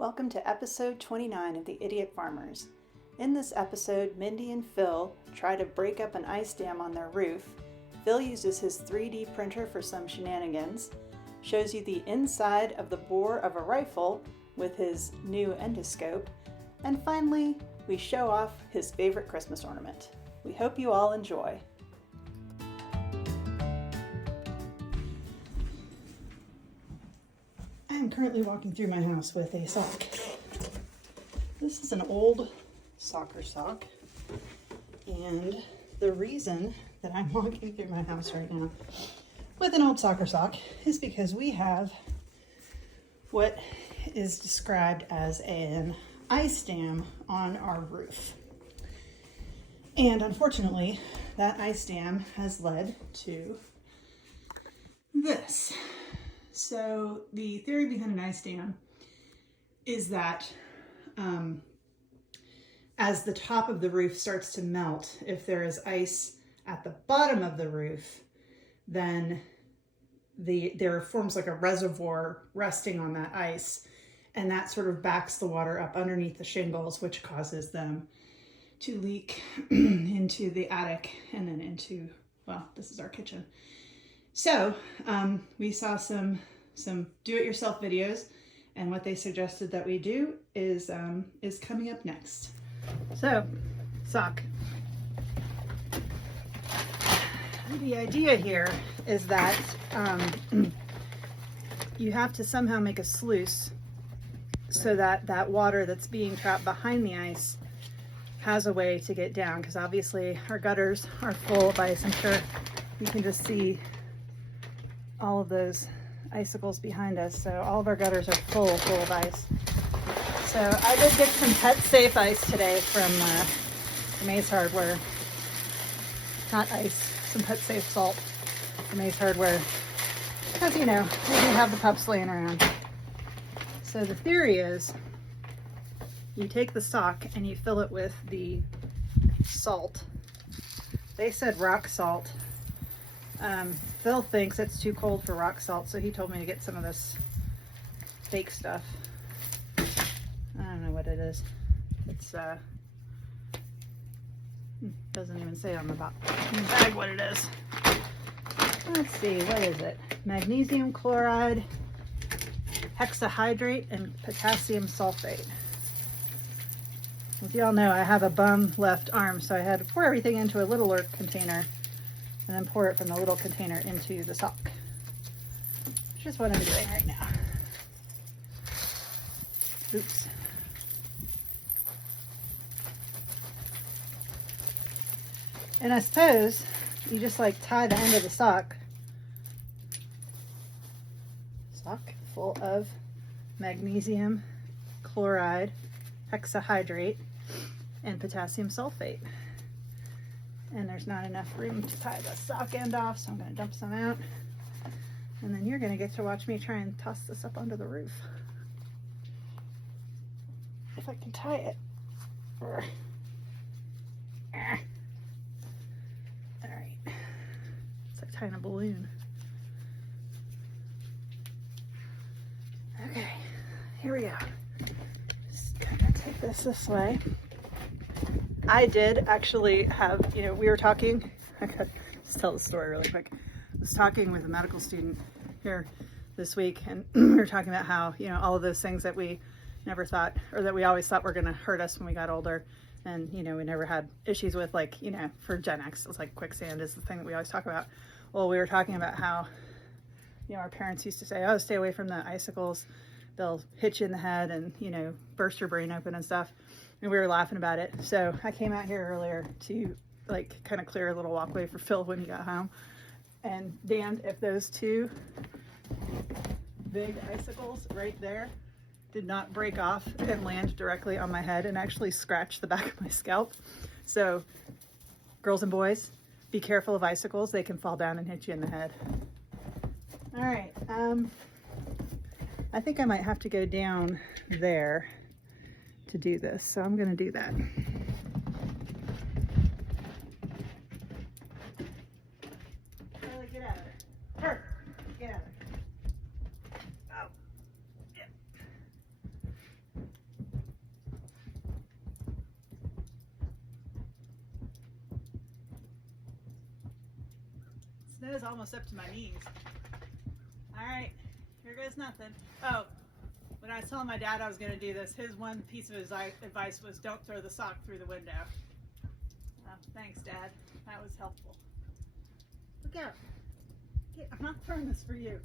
Welcome to episode 29 of The Idiot Farmers. In this episode, Mindy and Phil try to break up an ice dam on their roof. Phil uses his 3D printer for some shenanigans, shows you the inside of the bore of a rifle with his new endoscope, and finally, we show off his favorite Christmas ornament. We hope you all enjoy. I'm currently walking through my house with a sock. This is an old soccer sock, and the reason that I'm walking through my house right now with an old soccer sock is because we have what is described as an ice dam on our roof. And unfortunately, that ice dam has led to this. So the theory behind an ice dam is that as the top of the roof starts to melt, if there is ice at the bottom of the roof, then there forms like a reservoir resting on that ice, and that sort of backs the water up underneath the shingles, which causes them to leak into the attic and then into, well, this is our kitchen. So we saw some do-it-yourself videos, and what they suggested that we do is coming up next. So, sock. The idea here is that you have to somehow make a sluice so that that water that's being trapped behind the ice has a way to get down, because obviously our gutters are full of ice. I'm sure you can just see all of those icicles behind us, so all of our gutters are full of ice. So I did get some pet safe ice today from Ace Hardware. Not ice, some pet safe salt from Ace Hardware, because you know, we do have the pups laying around. So the theory is you take the sock and you fill it with the salt. They said rock salt. Phil thinks it's too cold for rock salt, so he told me to get some of this fake stuff. I don't know what it is. It's doesn't even say on the bag what it is. Let's see, what is it? Magnesium chloride, hexahydrate, and potassium sulfate. As y'all know, I have a bum left arm, so I had to pour everything into a littler container and then pour it from the little container into the sock, which is what I'm doing right now. Oops. And I suppose you just like tie the end of the sock full of magnesium chloride, hexahydrate, and potassium sulfate. And there's not enough room to tie the sock end off, so I'm going to dump some out. And then you're going to get to watch me try and toss this up onto the roof. If I can tie it. All right. It's like tying a balloon. Okay, here we go. Just kind of take this way. I did actually have, we were talking, I could just tell the story really quick. I was talking with a medical student here this week, and we were talking about how, all of those things that we never thought, or that we always thought were going to hurt us when we got older, and, we never had issues with, like, for Gen X, it's like quicksand is the thing that we always talk about. Well, we were talking about how, our parents used to say, oh, stay away from the icicles. They'll hit you in the head and, burst your brain open and stuff. And we were laughing about it. So I came out here earlier to like kind of clear a little walkway for Phil when he got home. And damned if those two big icicles right there did not break off and land directly on my head and actually scratch the back of my scalp. So girls and boys, be careful of icicles. They can fall down and hit you in the head. All right. I think I might have to go down there to do this, so I'm going to do that. Charlie, get out of there. Get out of there. Oh, yeah. Snow's almost up to my knees. All right, here goes nothing. Oh, when I was telling my dad I was going to do this, his one piece of his advice was don't throw the sock through the window. Thanks, Dad. That was helpful. Look out. I'm not throwing this for you.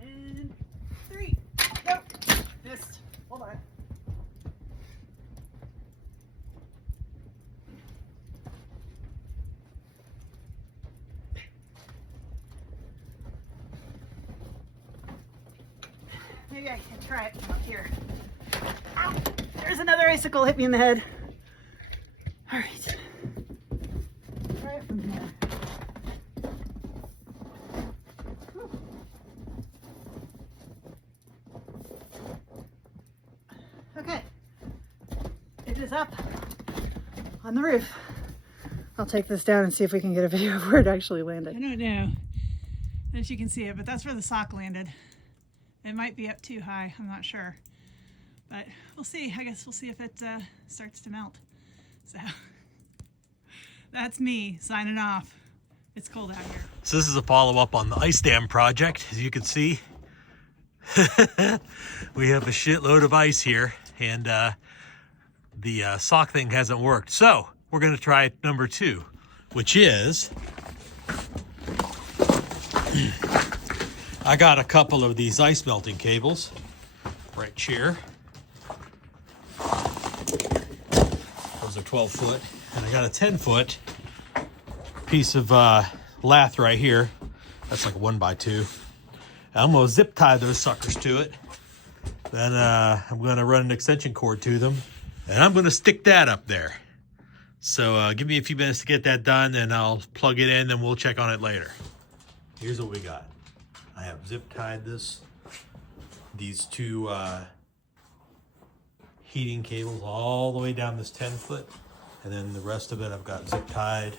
And 3. Nope. Missed. Hold on. Maybe I can try it from up here. Ow! There's another icicle hit me in the head. All right. Try it from here. Whew. Okay. It is up on the roof. I'll take this down and see if we can get a video of where it actually landed. I don't know if you can see it, but that's where the sock landed. It might be up too high, I'm not sure. But we'll see. I guess we'll see if it starts to melt. So that's me signing off. It's cold out here. So this is a follow-up on the ice dam project. As you can see, we have a shitload of ice here, and the sock thing hasn't worked. So we're gonna try number 2, which is I got a couple of these ice melting cables right here. Those are 12 foot. And I got a 10 foot piece of lath right here. That's like a 1x2. I'm gonna zip tie those suckers to it. Then I'm gonna run an extension cord to them. And I'm gonna stick that up there. So give me a few minutes to get that done, and I'll plug it in and we'll check on it later. Here's what we got. I have zip tied these 2 heating cables all the way down this 10 foot. And then the rest of it I've got zip tied.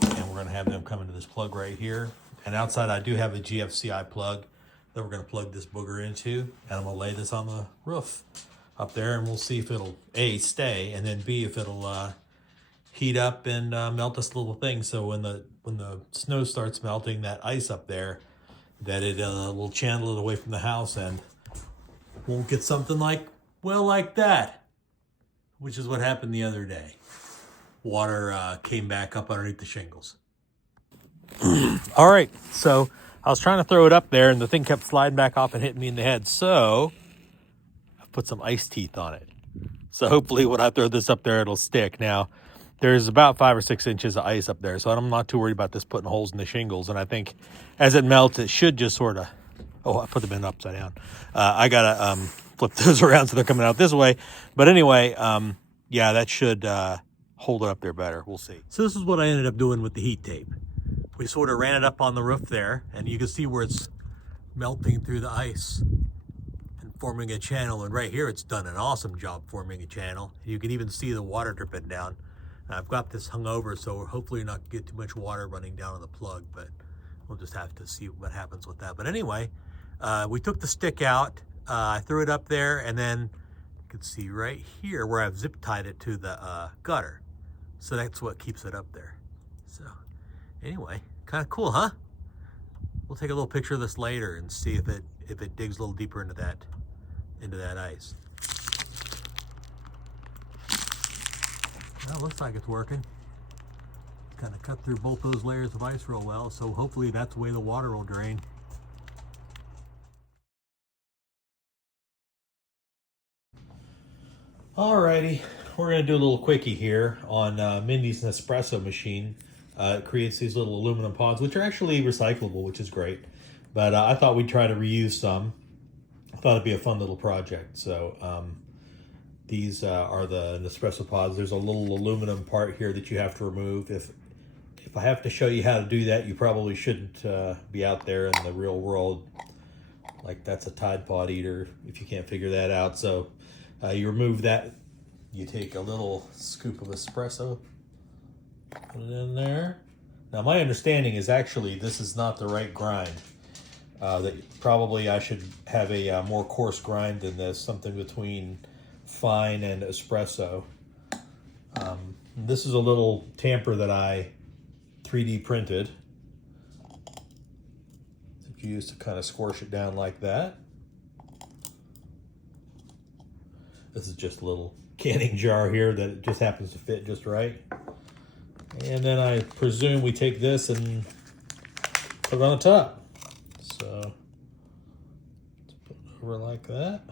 And we're gonna have them come into this plug right here. And outside I do have a GFCI plug that we're gonna plug this booger into. And I'm gonna lay this on the roof up there, and we'll see if it'll A, stay, and then B, if it'll heat up and melt this little thing. So when the snow starts melting, that ice up there, that it will channel it away from the house and won't get something like that, which is what happened the other day. Water came back up underneath the shingles. All right, so I was trying to throw it up there and the thing kept sliding back off and hitting me in the head. So I put some ice teeth on it. So hopefully when I throw this up there, it'll stick. Now, there's about 5 or 6 inches of ice up there, so I'm not too worried about this putting holes in the shingles. And I think as it melts, it should just sort of, oh, I put them in upside down. I gotta flip those around so they're coming out this way. But anyway, yeah, that should hold it up there better. We'll see. So this is what I ended up doing with the heat tape. We sort of ran it up on the roof there, and you can see where it's melting through the ice and forming a channel. And right here, it's done an awesome job forming a channel. You can even see the water dripping down. I've got this hung over, so hopefully not get too much water running down on the plug, but we'll just have to see what happens with that. But anyway, we took the stick out, I threw it up there, and then you can see right here where I've zip tied it to the gutter. So that's what keeps it up there. So anyway, kind of cool, huh? We'll take a little picture of this later and see if it digs a little deeper into that ice. Well, looks like it's working. Kind of cut through both those layers of ice real well, so hopefully that's the way the water will drain. Alrighty, we're gonna do a little quickie here on Mindy's Nespresso machine. It creates these little aluminum pods, which are actually recyclable, which is great. But I thought we'd try to reuse some. I thought it'd be a fun little project. So these are the Nespresso pods. There's a little aluminum part here that you have to remove. If I have to show you how to do that, you probably shouldn't be out there in the real world. Like that's a Tide Pod eater if you can't figure that out. So you remove that. You take a little scoop of espresso, put it in there. Now my understanding is actually this is not the right grind. That probably I should have a more coarse grind than this, something between fine and espresso. This is a little tamper that I 3D printed. That you use to kind of squish it down like that. This is just a little canning jar here that it just happens to fit just right. And then I presume we take this and put it on the top. So let's put it over like that.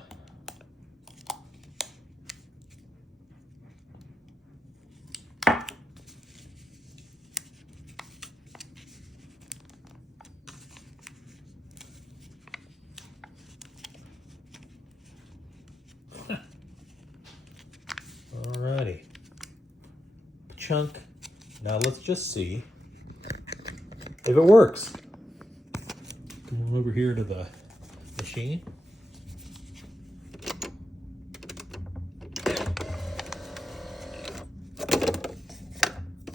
Alrighty. Chunk. Now let's just see if it works. Come on over here to the machine.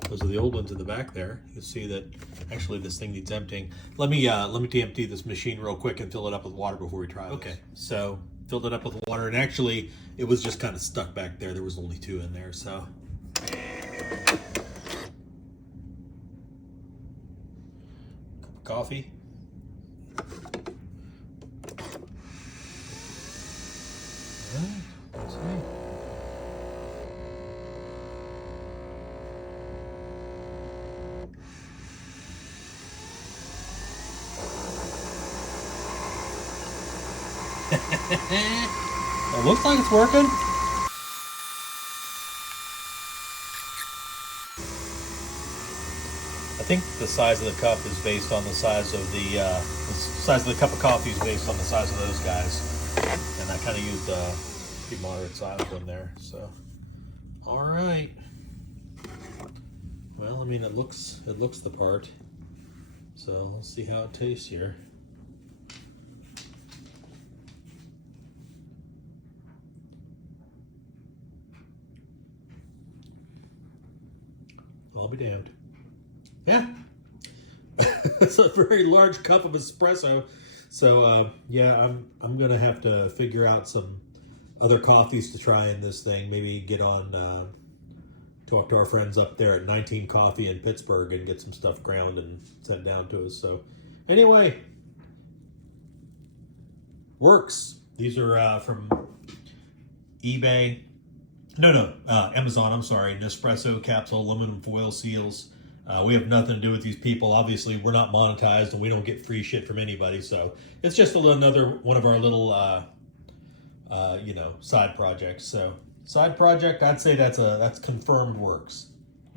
Those are the old ones in the back there. You'll see that actually this thing needs emptying. Let me empty this machine real quick and fill it up with water before we try this. Okay, so filled it up with water, and actually it was just kind of stuck back there. There was only 2 in there, so. Cup of coffee. All right, let's see. It looks like it's working. I think the size of the cup is based on the size of the cup of coffee is based on the size of those guys, and I kind of used a pretty moderate size one there. So, all right. Well, I mean, it looks the part. So let's see how it tastes here. I'll be damned. Yeah, it's a very large cup of espresso. So yeah, I'm gonna have to figure out some other coffees to try in this thing. Maybe get on, talk to our friends up there at 19 Coffee in Pittsburgh and get some stuff ground and sent down to us. So anyway, works. These are from eBay. No, Amazon, I'm sorry. Nespresso capsule, aluminum foil seals. We have nothing to do with these people. Obviously, we're not monetized and we don't get free shit from anybody. So it's just another one of our little, side projects. So side project, I'd say that's confirmed works.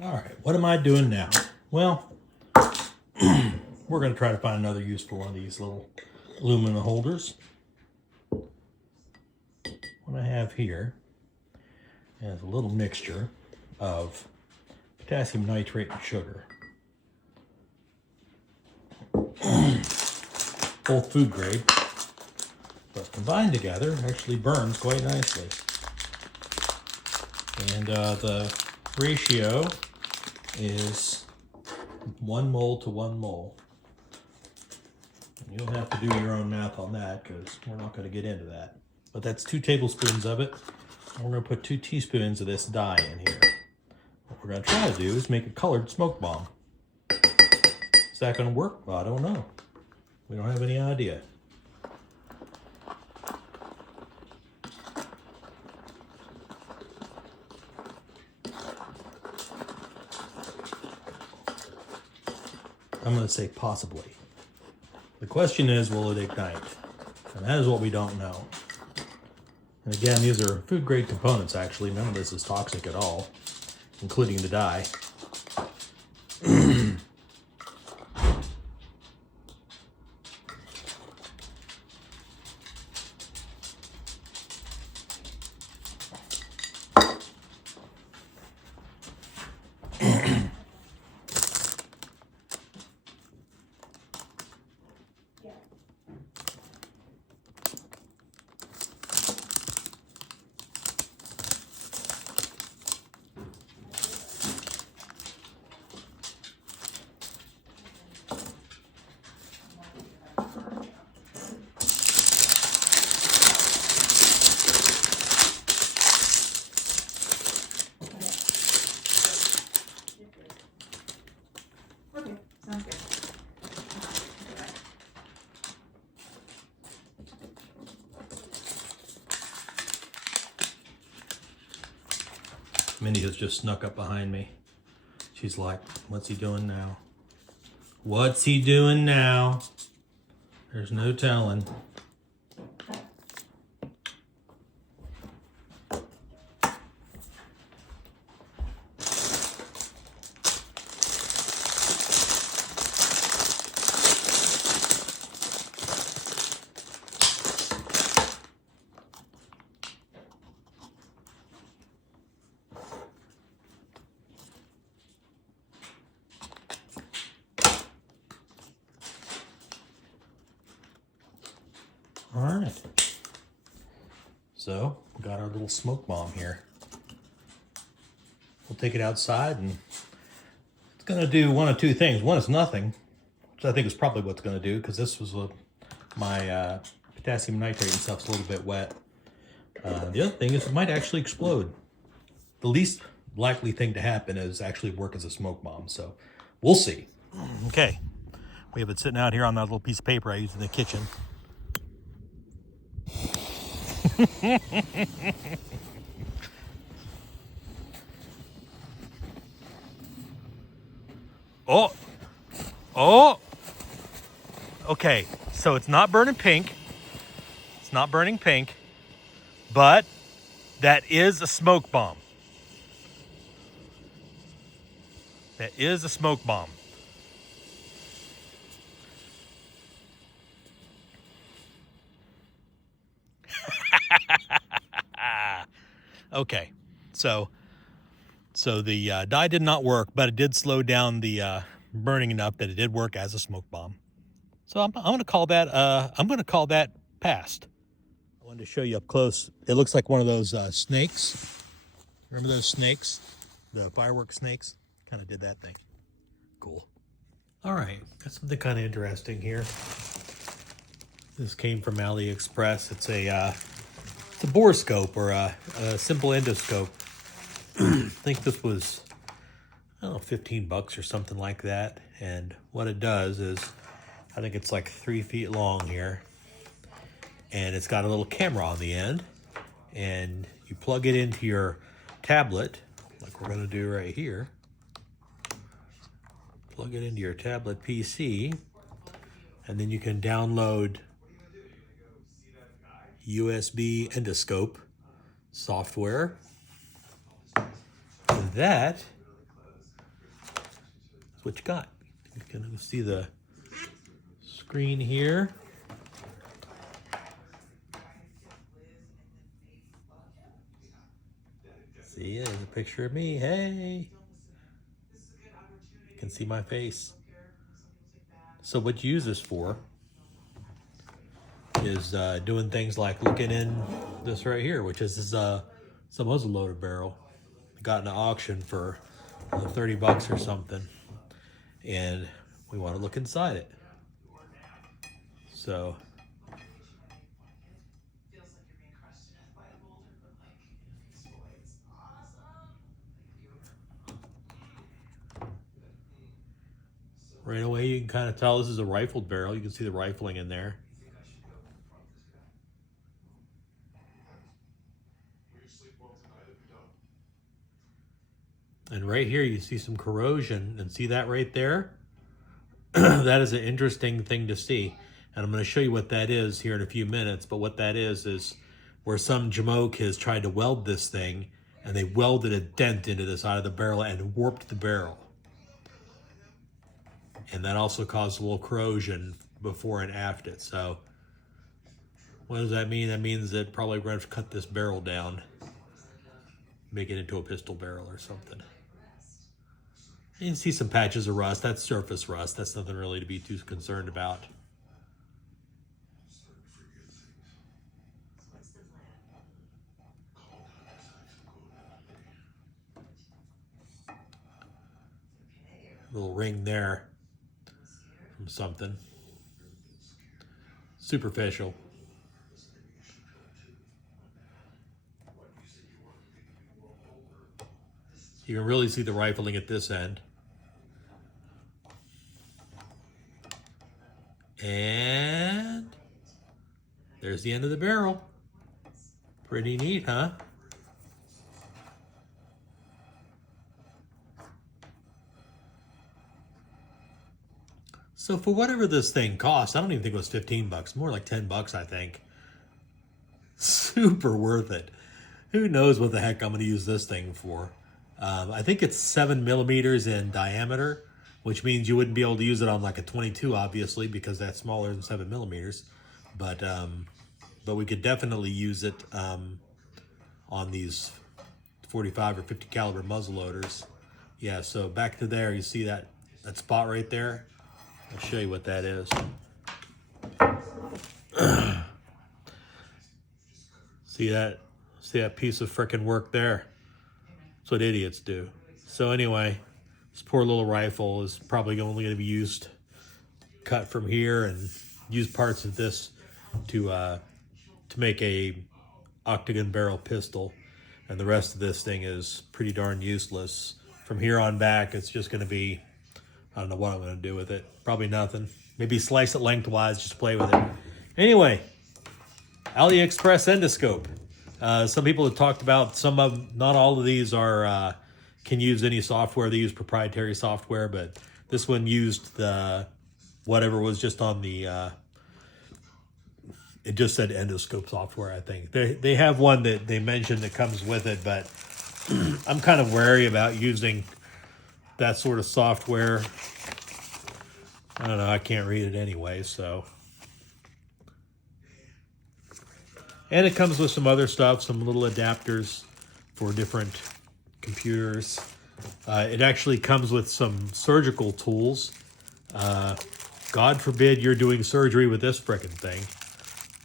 All right, what am I doing now? Well, we're going to try to find another use for one of these little aluminum holders. What I have here is a little mixture of potassium nitrate and sugar. Both food grade, but combined together actually burns quite nicely. And the ratio is 1 mole to 1 mole. You don't have to do your own math on that because we're not going to get into that. But that's 2 tablespoons of it. And we're going to put 2 teaspoons of this dye in here. What we're going to try to do is make a colored smoke bomb. Is that going to work? Well, I don't know. We don't have any idea. I'm going to say possibly. The question is, will it ignite? And that is what we don't know. And again, these are food grade components actually. None of this is toxic at all, including the dye. Mindy has just snuck up behind me. She's like, what's he doing now? What's he doing now? There's no telling. All right. So, we got our little smoke bomb here. We'll take it outside and it's going to do one of two things. One is nothing, which I think is probably what's going to do because this was my potassium nitrate and stuff's a little bit wet. The other thing is it might actually explode. The least likely thing to happen is actually work as a smoke bomb. So, we'll see. Okay. We have it sitting out here on that little piece of paper I use in the kitchen. Oh, okay, so it's not burning pink. It's not burning pink, but that is a smoke bomb. That is a smoke bomb. Okay, so the dye did not work, but it did slow down the burning enough that it did work as a smoke bomb. So I'm going to call that passed. I wanted to show you up close. It looks like one of those snakes. Remember those snakes, the fireworks snakes? Kind of did that thing. Cool. All right, got something kind of interesting here. This came from AliExpress. It's a borescope or a simple endoscope. I think this was, I don't know, 15 bucks or something like that. And what it does is, I think it's like 3 feet long here. And it's got a little camera on the end. And you plug it into your tablet, like we're gonna do right here. Plug it into your tablet PC. And then you can download USB endoscope software. And that is what you got. You can see the screen here. See, there's a picture of me. Hey, you can see my face. So what you use this for is doing things like looking in this right here, which is some muzzle loaded barrel. Got in an auction for 30 bucks or something, and we want to look inside it. So right away you can kind of tell this is a rifled barrel. You can see the rifling in there. And right here you see some corrosion, and see that right there? That is an interesting thing to see. And I'm going to show you what that is here in a few minutes. But what that is where some jamoke has tried to weld this thing, and they welded a dent into the side of the barrel and warped the barrel. And that also caused a little corrosion before and after it. So what does that mean? That means that probably we're going to cut this barrel down, make it into a pistol barrel or something. You can see some patches of rust. That's surface rust. That's nothing really to be too concerned about. Little ring there from something. Superficial. You can really see the rifling at this end. And there's the end of the barrel. Pretty neat, huh? So for whatever this thing cost, I don't even think it was 15 bucks, more like 10 bucks, I think. Super worth it. Who knows what the heck I'm going to use this thing for. I think it's 7 millimeters in diameter, which means you wouldn't be able to use it on like a 22, obviously, because that's smaller than 7 millimeters. But we could definitely use it on these 45 or 50 caliber muzzle loaders. Yeah, so back to there, you see that spot right there? I'll show you what that is. See that? See that piece of frickin' work there? That's what idiots do. So anyway, this poor little rifle is probably only going to be used, cut from here, and use parts of this to make a octagon barrel pistol, and the rest of this thing is pretty darn useless. From here on back, it's just going to be, I don't know what I'm going to do with it. Probably nothing. Maybe slice it lengthwise, just play with it. Anyway, AliExpress endoscope. Some people have talked about some of, not all of these are can use any software. They use proprietary software, but this one used the whatever was just on the. It just said endoscope software. I think they have one that they mentioned that comes with it, but I'm kind of wary about using that sort of software. I don't know. I can't read it anyway, so. And it comes with some other stuff, some little adapters for different computers. It actually comes with some surgical tools. God forbid you're doing surgery with this frickin' thing.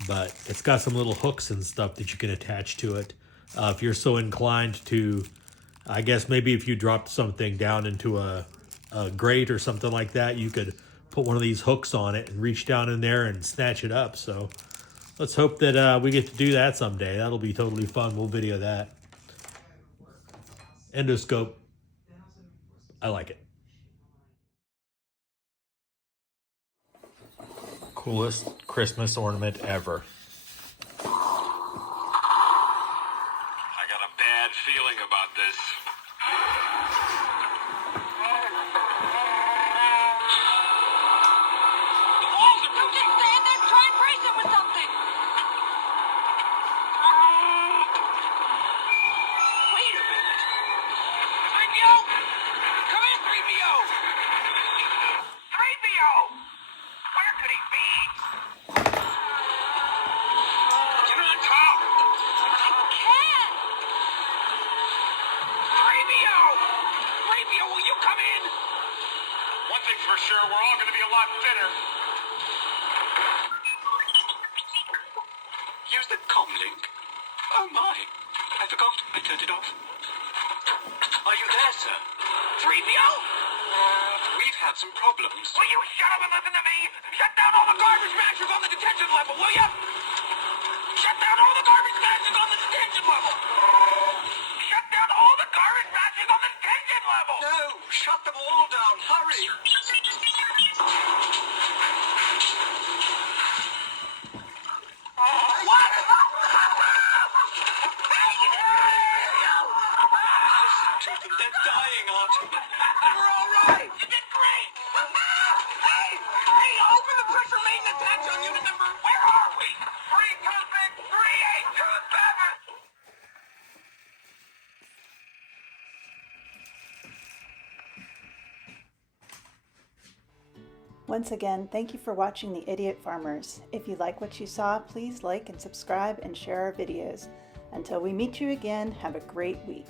But it's got some little hooks and stuff that you can attach to it. If you're so inclined to, I guess maybe if you dropped something down into a grate or something like that, you could put one of these hooks on it and reach down in there and snatch it up. So let's hope that we get to do that someday. That'll be totally fun. We'll video that. Endoscope. I like it. Coolest Christmas ornament ever. I got a bad feeling about this. The walls are broken. Just stand there and try and brace it with something. Wait a minute. 3PO! Come in, 3PO! 3PO! Where could he be? Get on top! I can't. 3PO! 3PO, will you come in? One thing's for sure, we're all gonna be a lot thinner. Use the comm link. Oh my, I forgot. I turned it off. Are you there, sir? 3PO? We've had some problems. Will you shut up and listen to me? Shut down all the garbage mashers on the detention level, will you? Shut down all the garbage mashers on the detention level. Shut down all the garbage mashers on the detention level. No, shut them all down. Hurry. What? Listen to them. They're dying, Artie. We're all right. You did great. Hey, open the pressure main attach on unit number. Where are we? 326 3827. Once again, thank you for watching The Idiot Farmers. If you like what you saw, please like and subscribe and share our videos. Until we meet you again, have a great week.